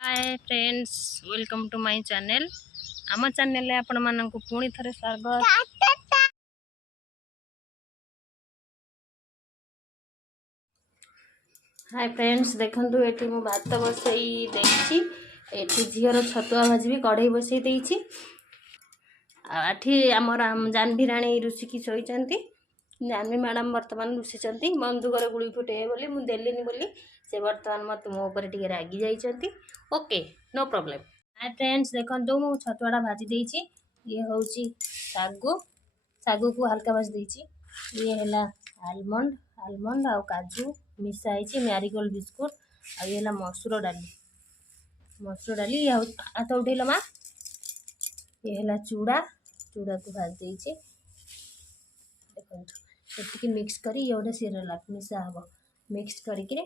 Hi friends, welcome to my channel. आम channel आपण मानक पुणी थरे स्वागत। हाय फ्रेंड्स, देखंतु एठी मु भात बसई देछि। एठी झीर छतुआ भाजी भी कढ़ई बसई देछि। आठी हमर जानवी राणी ऋषिकी शोइचंती। जानवी मैडम वर्तमान रुषिचंती बंधुकर गुड़ी फुटे बोली मु देलिनी बोली से वर्तमान मत मो ऊपर टिके रागी जाइचंती। Okay, no problem. Hi friends, देखंतु मु छतुआटा भाजी देछि। ये होउची सागु को हल्का भाजी देछि। ये हैला आलमंड आ काजू मिसा आइछि, मैरीगोल्ड बिस्कुट आ ये हैला मसूर डाली आ तो उठेला मा। ये हैला चूड़ा को भाज देछि। देखंतु एतिकी मिक्स करी ये ओडे सिरलाक मिसा हबो। मिक्स करके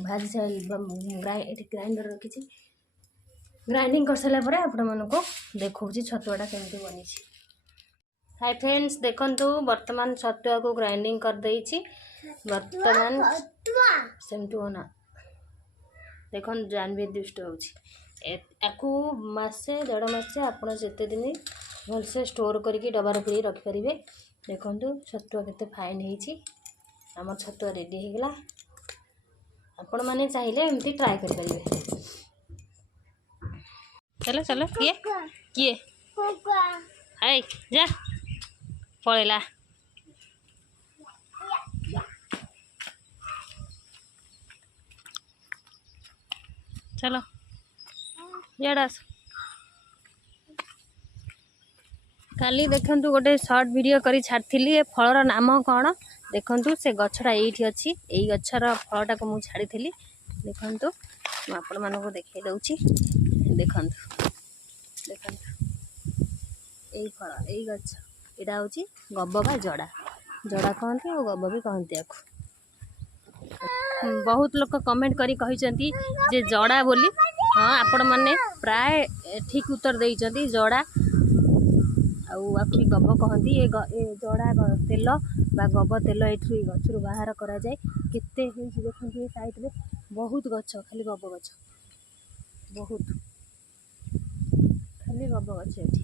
भाजी साइल ग्राइंडर रखी ग्राइंडिंग कर सारा पर आपण मानको देखौछि छतुआटा केमती बनिछि। हाय फ्रेंड्स, देखंतु वर्तमान छतुआ को ग्राइंडिंग कर देछि। वर्तमान सेमटू होना देखन जानवी दुष्ट होछि। याकू मासे 1.5 मासे आपण जेते दिन भल से स्टोर करके डबार पुरी रखि परिबे। देखंतु छतुआ केते फाइन हेछि। हमर छतुआ रेडी हे गेला। आपण माने चाहिले एमती ट्राई कर परिबे। चलो चलो किए हाय जा पळेला। चलो याडा काली देखंतु गोटे शॉर्ट वीडियो करी छाड़थिली। ए फलर नाम कौन देखंतु। से गछटा एठी अछि। एई गछर फलटा को मु छाड़ीथिली। देखंतु मु आपण मानको देखाइ दउछि। देखंतु एई फल एई गछ एटा होछि गब्ब बा जड़ा कहंती और गब्ब भी कहंती। आखु बहुत लोग कमेंट करी कहिसंती जे जड़ा बोली। हाँ, आपण माने प्राय ठीक उत्तर देइचंती। जड़ा आखु भी गब्ब कहंती। ए जड़ा तेल बा गब्ब तेल एठु गछरु बाहर करा जाय। केते हेछि देखंतु। ए साइड रे बहुत गछ खाली गब्ब गछ, बहुत खाली गब्ब गछ एठी।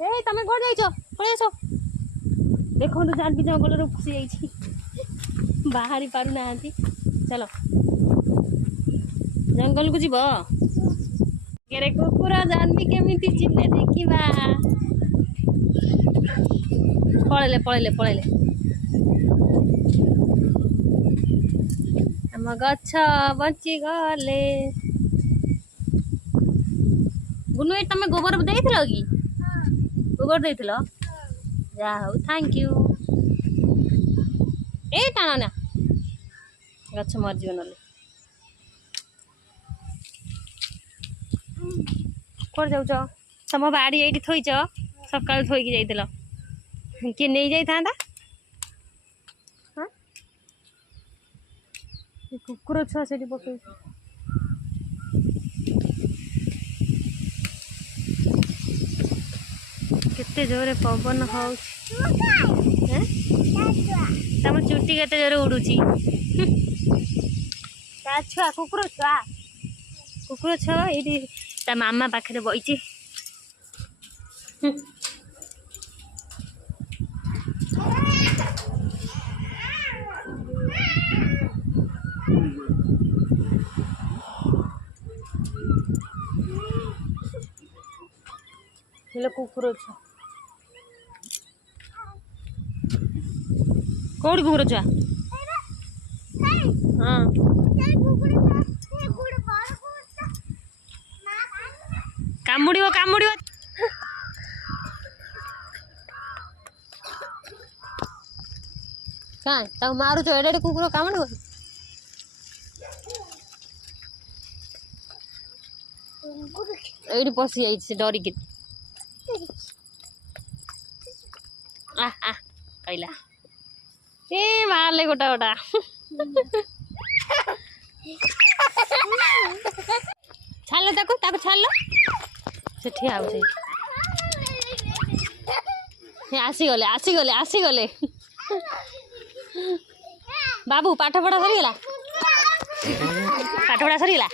ए तमे कोन जाइछो? पळे आसो। देखंतु जानवी जंगल रे फसी जाइछि, बाहरी पारु नाहंती। चलो जंगल को जीवो। केरे कुकुर जानवी केमिति चिन्हे देखिबा। पळेले हम गछ बंची गले। गुनु ए तमे गोबर देइथिलो कि? गोबर देइथिलो? जा हो, थैंक यू। ए टाणा ना गछ मर जीवन ले कोड जाउछ। तम बाड़ी एठी थोइछ, सकाळ थोइकी जाइथिलो। के नै जाई थांदा? हां, कुकुर छ सेठी पकई। केते जोरे पवन होउछ। हैं तम चुट्टी केते जोरे उडुची। ता छुआ कुकुर छुआ एठी ता मामा पाखरे बइची। हेलो कुकुर छ। कोडी कुकुर छ? हां कामुड़ियो काई ता मारू छ। एडे कुकुर कामुड़ियो एडी पसी जाई से डरी के। आ कइला ए मारले गोटा छालो ताको छालो से ठिया हो से। आसी गले बाबू पाठ पढ़ा सरीगला। पाठ पढ़ा सरीला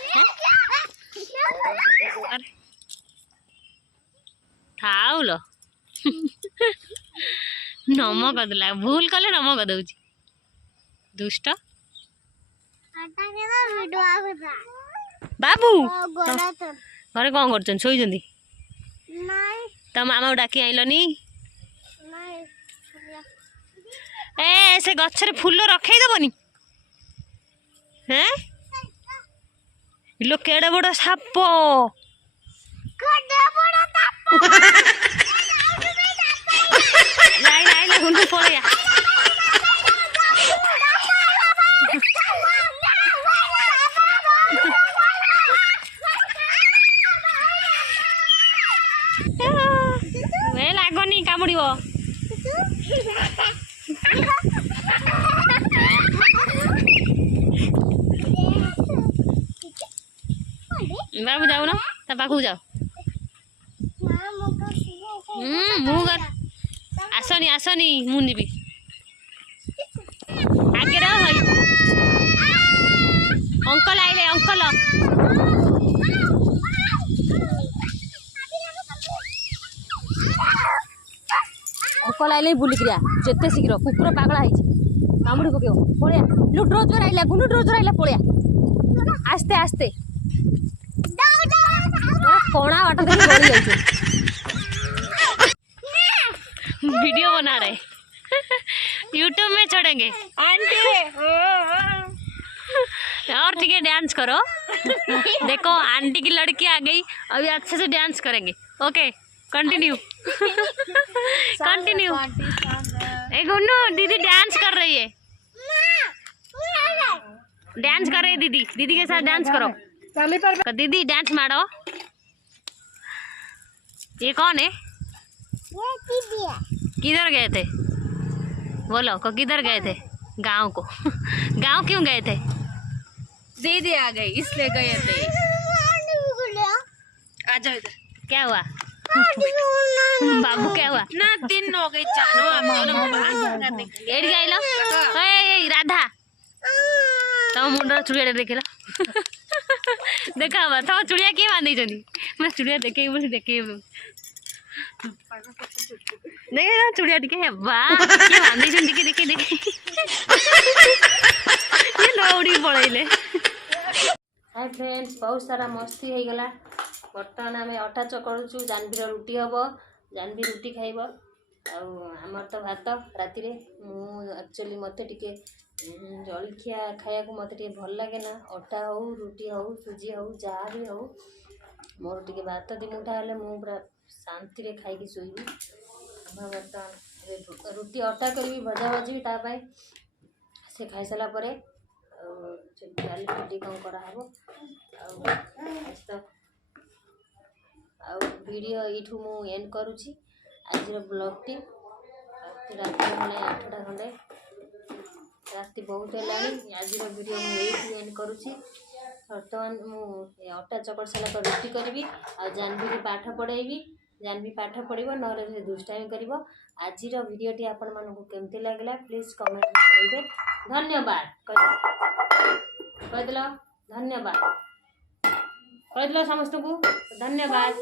ठाऊ लो नम करदेला भूल कले नम कर दउची दुष्ट बाबू घरे कौन कर शोई तो मामा डाकी आइलनी ए से गछरे फूल रखे दबनी हैं लो केड़े बड़ साप हुंडू पड़े लागनी कामुड़ बाबू जाऊ ना पाखक जाओ मुझे आसनी आसनी मुझे आगे रही अंकल आइले अंकल अंकल आइले बुलिक्रिया जिते शीघ्र कुकुर पागला है कामुड़ी पकेव पड़िया लुड्रो जोर आइला गुनुड्रो जोर आइला पड़िया आस्ते आस्ते कोना वाटा देखी गड़ी जाइए वीडियो बना रहे यूट्यूब में छोड़ेंगे आंटी और ठीक है डांस करो देखो आंटी की लड़की आ गई अभी अच्छे से डांस करेंगे ओके कंटिन्यू कंटिन्यू ए गुन्नू दीदी डांस कर रही है डांस कर रही है दीदी दीदी के साथ डांस करो दीदी डांस मारो ये कौन है किधर गए थे बोलो को किधर गए थे गांव को गांव क्यों गए थे दीदी आ गई इसलिए गए थे आ जाओ इधर क्या हुआ बाबू क्या हुआ ना दिन हो गई चालो एड़ी आइलो ए राधा तम मुंडर चुड़िया देखला देखा तम चुड़िया किए बांधी चंदी मैं चुड़िया देखे बोली देखे देखे ना चुड़िया टिके वाह किए बांधी चंदी के देखे देखे ये दौड़ी पड़ैले हाय फ्रेंड्स बहुत सारा मस्ती हो गला बर्तमान आम अटा चकड़ुचु जानवीर रुटी हम जानवी रुटी खाइब आमर तो भात राति एक्चुअली मत टे जलखिया खाया मत भल लगे ना अटा हो रुटी हो सुजी हो जहाँ भी हो मोर टे भात दी मुठा हेल्ले मु पूरा शांति खाई शोबी बर्तमान रुटी अटा करी भजा भजी तापाई से खाई सारा पर डाली रुटी कौन कराहब वीडियो यू मु एंड करुँची आज ब्लॉग टी रात मैंने 8टा खंडे राति बहुत है आज वीडियो मुझे एंड करुँची बर्तमान मुझे अटा चकड़ सारा पर रुटी करी आ जानवी की पाठ पढ़ेबी जानवी पाठ पढ़ो ना दुष्टामी कर आज भिडटी आपण मानक केमती लगला प्लीज कमेंट करेंगे धन्यवाद कहीदेल धन्यवाद कहीदेल समस्त को धन्यवाद।